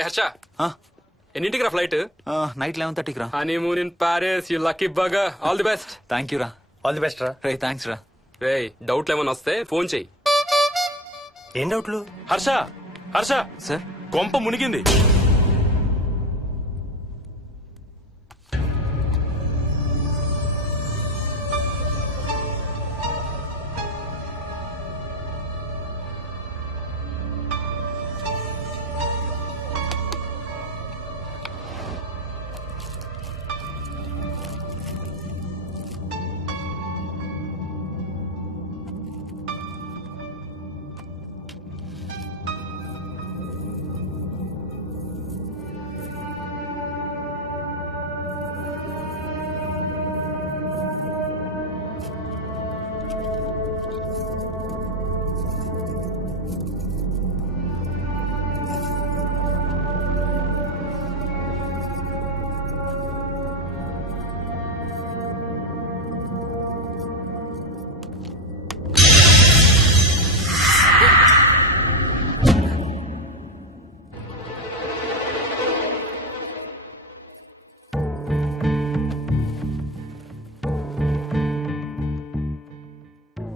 హర్ష ఎన్నింటికి రా flight? Night 11:30కి రా. Honeymoon in Paris, you lucky బగా. All the best. Thank you రా. ఆల్ ది బెస్ట్ రా. రే థ్యాంక్స్ రా. రే డౌట్లు ఏమైనా వస్తే ఫోన్ చెయ్యి. ఏం డౌట్లు? హర్ష హర్ష సార్ కొంప మునిగింది.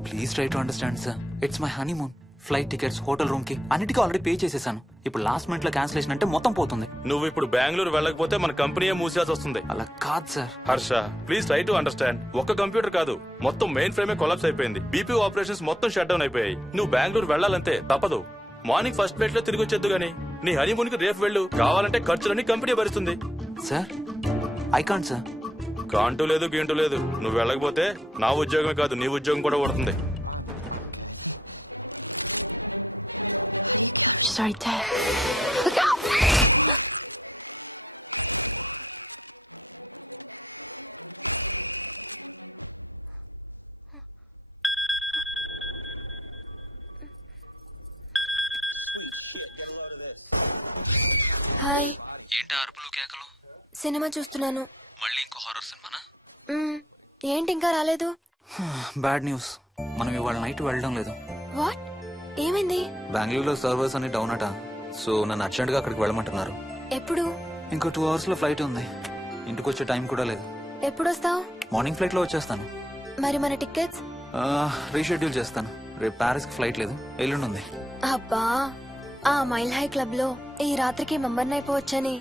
Please try to understand sir. It's my honeymoon. Flight tickets, hotel room కి అన్నిటికీ ఆల్రెడీ పే చేసేసాను. ఇప్పుడు లాస్ట్ మినిట్ లో క్యాన్సిలేషన్ అంటే మొత్తం పోతుంది. నువ్వు ఇప్పుడు బెంగళూరు వెళ్ళకపోతే మన కంపెనీ మూసేయాల్సి వస్తుంది. అలా కాదు sir. Harsha please try to understand. ఒక్క కంప్యూటర్ కాదు, మొత్తం మెయిన్ ఫ్రేమే కొలాప్స్ అయిపోయింది. బీపీ ఆపరేషన్స్ మొత్తం షట్ డౌన్ అయిపోయాయి. నువ్వు బెంగళూరు వెళ్ళాలంటే తప్పదు. మార్నింగ్ ఫస్ట్ ఫ్లైట్ లో తిరిగి వచ్చేద్దు గానీ నీ హనీమూన్ కి రేపు వెళ్ళు. కావాలంటే ఖర్చులన్నీ కంపెనీ భరిస్తుంది. Sir I can't sir. Can't లేదు గీంటూ లేదు. నువ్వు వెళ్ళకపోతే నా ఉద్యోగమే కాదు నీ ఉద్యోగం కూడా పడుతుంది. She's right there. Look out! Hi. ఏంటి అరుపులు కేకలు? సినిమా చూస్తున్నాను. మళ్ళీ ఇంకో హారర్ సినిమానా? ఏంటి ఇంకా రాలేదు? Bad news. మనం ఇవాళ నైట్ వెళ్ళడం లేదు. వాట్? ఏమైంది? బెంగళూరులో సర్వర్స్ అన్ని డౌన్ అట. సో నన్ను అర్జెంట్ గా అక్కడికి వెళ్ళమంటున్నారు. ఎప్పుడు? ఇంకో 2 hours లో ఫ్లైట్ ఉంది. ఇంటికి వచ్చే టైం కూడా లేదు. ఎప్పుడు వస్తావు? మార్నింగ్ ఫ్లైట్ లో వచ్చేస్తాను. మరి మన టికెట్స్? రీషెడ్యూల్ చేస్తాను. రేపు ప్యారిస్ కి ఫ్లైట్ లేదు, ఎల్లుండి ఉంది. అబ్బా, ఆ మైల్ హై క్లబ్ లో ఈ రాత్రికి మెంబర్ని అయిపోవచ్చని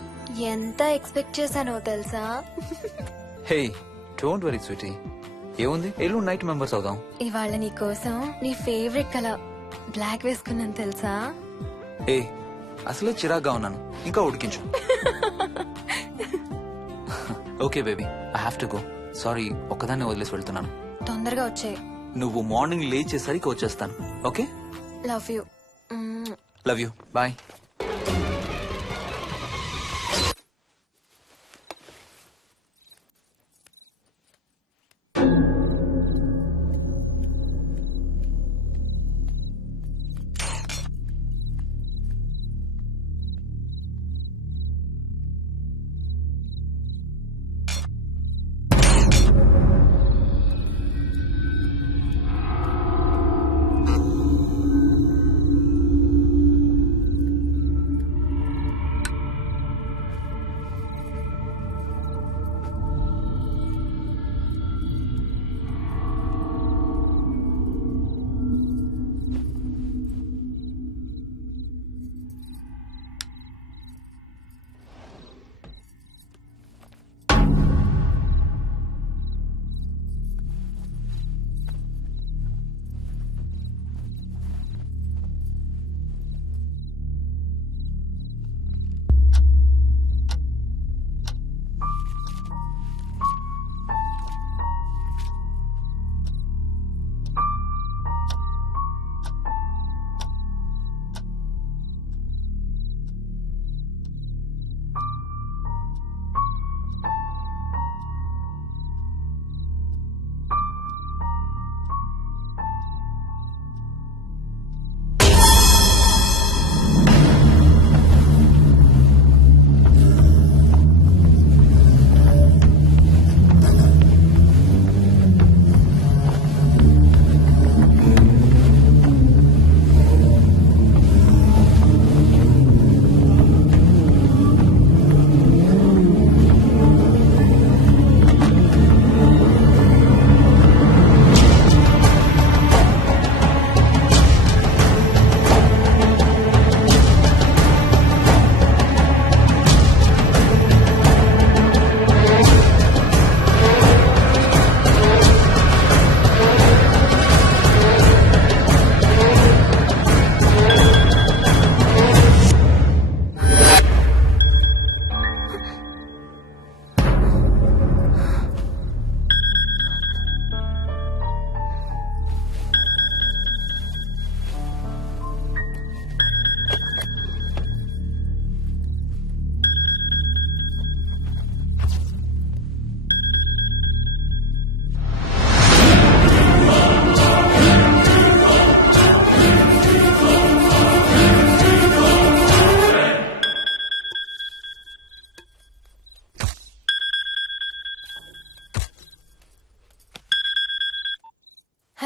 ఎంత ఎక్స్పెక్ట్ చేశానో తెలుసా? Hey don't worry sweetie. ఏముంది, ఎల్లుండి నైట్ మెంబర్స్ అవుదాం. ఇవాళ నీ కోసం నీ ఫేవరెట్ కలర్ బ్లాక్ వేసుకున్నాను తెలుసా? ఏ అసలే చిరాగ్గా ఉన్నాను, ఇంకా ఉడికించు. Okay baby, I have to go. Sorry, ఒక్కదాన్ని వదిలేసి వెళ్తున్నాను. తొందరగా వచ్చే. నువ్వు మార్నింగ్ లేచేసరికి వచ్చేస్తాను. Okay? Love you. Love you. Bye.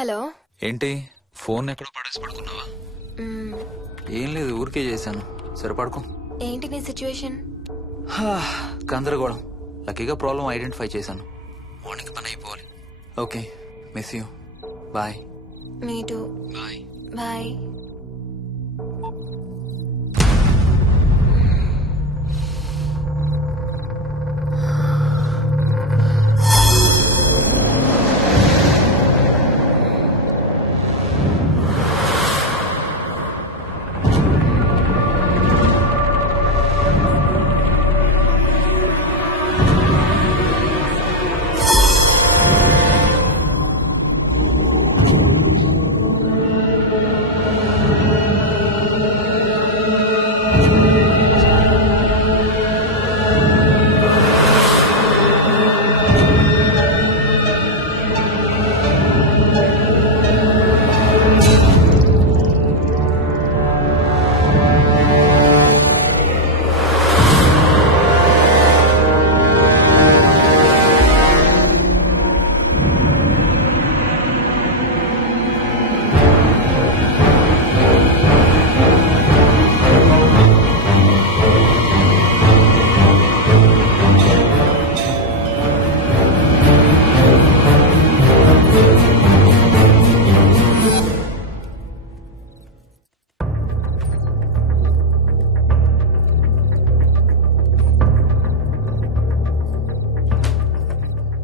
Hello. ఏంటి ఫోన్ ఎక్కడో పడేసి పడుకున్నావా? ఏం లేదు, ఊరికే చేశాను. సరే పడుకో. ఏంటి నీ సిచ్యువేషన్? గందరగోళం. లక్కీగా ప్రాబ్లం ఐడెంటిఫై చేశాను. మార్నింగ్ పని అయిపోవాలి. Okay, miss you. Bye. Me too. Bye. Bye.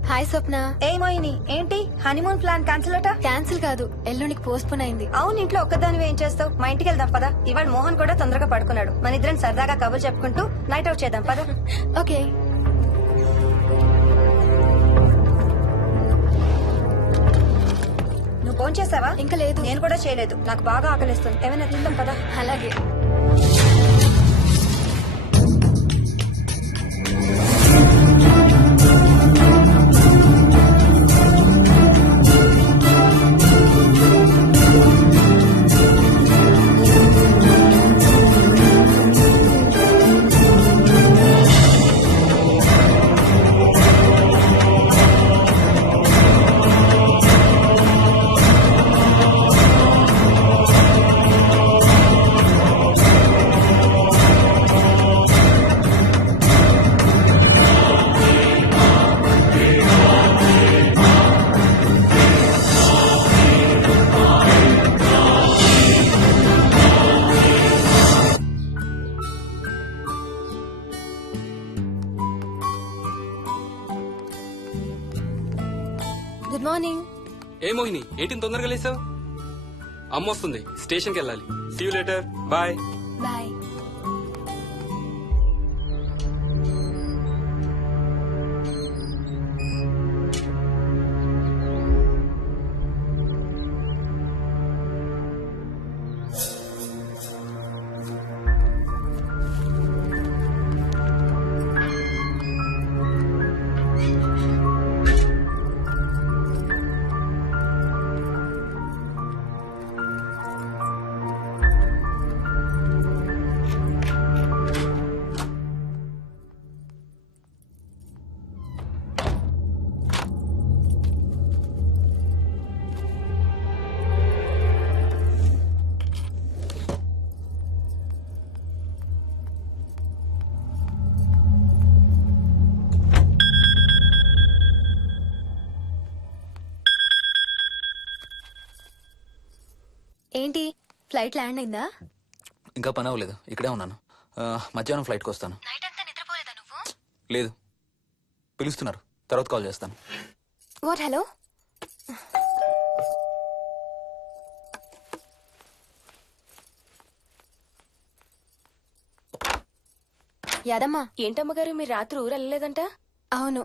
Hi Swapna. ఏ మోయిని, ఏంటి హనీమూన్ ప్లాన్ క్యాన్సిల్ అట? క్యాన్సిల్ కాదు, ఎల్లుండికి పోస్ట్ పోన్ అయింది. అవును, ఇంట్లో ఒక్కదానివి ఏం చేస్తావు? మా ఇంటికి వెళ్దాం పదా. ఇవాళ మోహన్ కూడా తొందరగా పడుకున్నాడు. మన ఇద్దరం సరదాగా కబుర్లు చెప్పుకుంటూ నైట్ అవుట్ చేద్దాం పదా. ఓకే. నువ్వు ఫోన్ చేసావా? ఇంకా లేదు. నేను కూడా చేయలేదు. నాకు బాగా ఆకలిస్తుంది. ఏమైనా తిందాం పదా. అలాగే. Good morning. ఏ మోహిని, ఏంటి తొందరగా లేసావు? అమ్మ వస్తుంది, స్టేషన్కి వెళ్ళాలి. See you later. Bye. Bye. ఏంటి, ఫ్లైట్ ల్యాండ్ అయిందా? ఇంకా పని అవ్వలేదు, ఇక్కడే ఉన్నాను. మధ్యాహ్నం ఫ్లైట్కి వస్తాను. నైట్ అంతా నిద్రపోలేదా నువ్వు? లేదు, పిలుస్తున్నారు, తర్వాత కాల్ చేస్తాను. వాట్? హలో. యాదమ్మా. ఏంటమ్మగారు, మీరు రాత్రి ఊరు వెళ్ళలేదంట? అవును,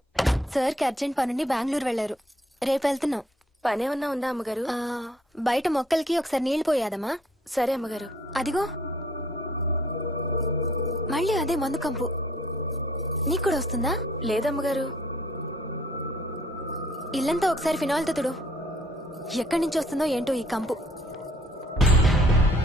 సార్కి అర్జెంట్ పనుండి బెంగళూరు వెళ్లారు. రేపు వెళ్తున్నాం. పనేమన్నా ఉందా అమ్మగారు? బయట మొక్కలకి ఒకసారి నీళ్లు పోయాదమ్మా. సరే అమ్మగారు. అదిగో మళ్ళీ అదే మందు కంపు. నీకు కూడా వస్తుందా? లేదమ్మగారు. ఇల్లంతా ఒకసారి ఫినాయిల్తో తుడు. ఎక్కడి నుంచి వస్తుందో ఏంటో ఈ కంపు.